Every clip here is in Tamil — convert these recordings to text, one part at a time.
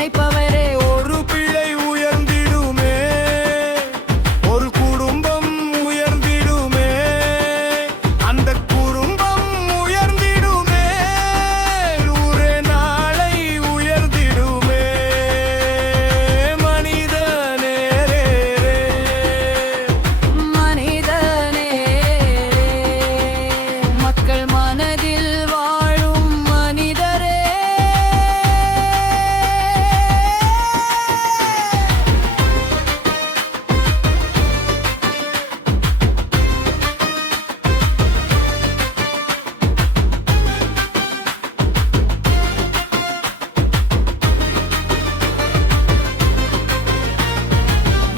நினைப்பவரே. ஒரு பிள்ளை உயர்ந்திடுமே, ஒரு குடும்பம் உயர்ந்திடுமே, அந்த குடும்பம் உயர்ந்திடுமே, ஊரே நாளை உயர்ந்திடுமே. மனிதனே மனிதனே மக்கள் மனதில் வாழும் மனிதரே.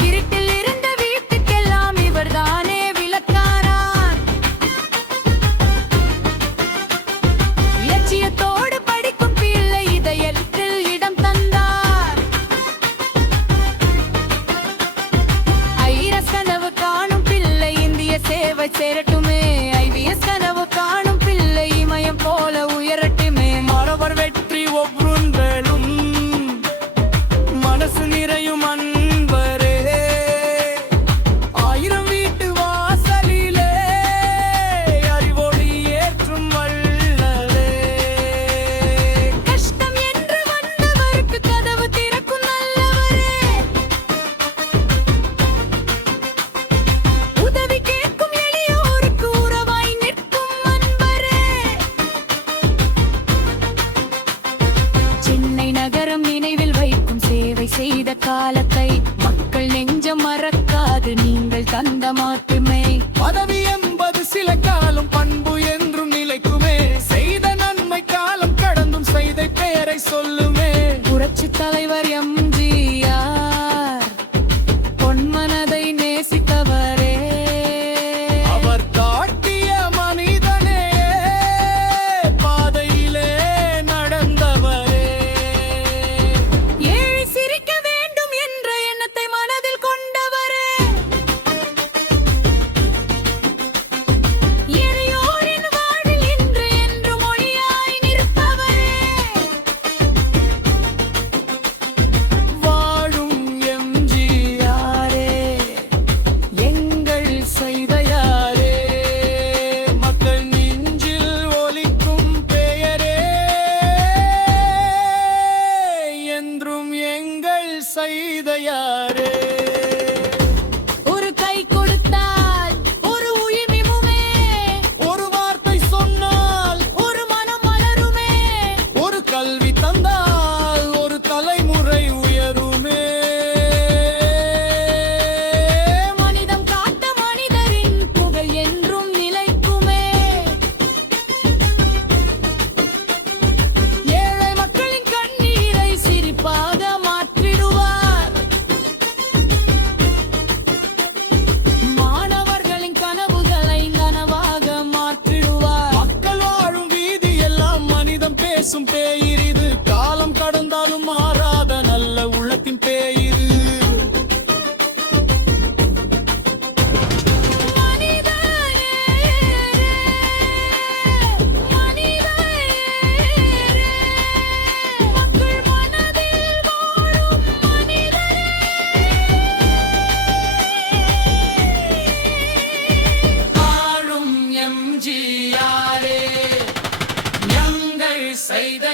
இருட்டில் இருந்த வீட்டுக்கெல்லாம் இவர்தானே விளக்கானார். இலட்சியத்தோடு படிக்கும் பிள்ளை இதயத்தில் இடம் தந்தார். ஐரஸ் கனவு காணும் பிள்ளை இந்திய சேவை சேரட்டுமே. ஐவிஎஸ் கனவு காணும் பிள்ளை இமயம் போல உயரட்டுமே. மறவர் வெற்றி ஒவ்வொன்றிலும் மனசு நிறையும் அன்பரே. 1000 வீட்டு வாசலிலே அறிவொளி ஏற்றும் வள்ளலே. கஷ்டம் என்று வந்தவருக்கு கதவு திறக்கும் நல்லவரே. உதவி கேட்கும் எளியோருக்கு உறவாய் நிற்கும் அன்பரே. சென்னை நகரம் நினைவில் வைக்கும் சேவை செய்த காலத்தை மக்கள் நெஞ்சம் மறக்காது நீங்கள் தந்த மாட்டுமை. பதவி என்பது சில காலம், பண்பு என்றும் நிலைக்குமே. செய்த நன்மை காலம் கடந்தும் செய்த பெயரை சொல்லுமே. புரட்சி தலைவர் எம்ஜிஆர் பொன்மனதை நேசித்தவரே. அவர் காட்டிய மனிதனே, பாதையிலே நடந்தவரே. ஏழை சிரிக்க வேண்டும் என்ற எண்ணத்தை மனதில் கொண்டவரே. எளியோரின் வாழ்வில் இன்று என்று மொழியாய் நிற்பவரே. வாழும் எம்ஜிஆரே, எங்கள் செய்தையாரே, மக்கள் நெஞ்சில் ஒலிக்கும் பெயரே, என்றும் எங்கள் செய்தையாரே. ஒரு கை கொடுத்தால் ஒரு உயிர்மிமுமே. ஒரு வார்த்தை சொன்னால் ஒரு மனம் மலருமே. ஒரு கல்வி தந்தால் ஒரு தலைமுறை உயருமே. மனிதம் காத்த மனிதரின் புகழ் என்றும் நிலைக்குமே. ஏழை மக்களின் கண்ணீரை சிரிப்பாக மாற்றிடுவார். மாணவர்களின் கனவுகளை நனவாக மாற்றிடுவார். மக்கள் வாழும் வீதி எல்லாம் மனிதம் பேசும் பேயிரு. இது காலம் கடந்தாலும் மாறாத நல்ல உள்ளத்தின் பேயிரு. மனிதரே, மனிதரே, மக்கள் மனதில் வாழும் மனிதரே. வாழும் எம்ஜிஆரே, எங்கள் செய்த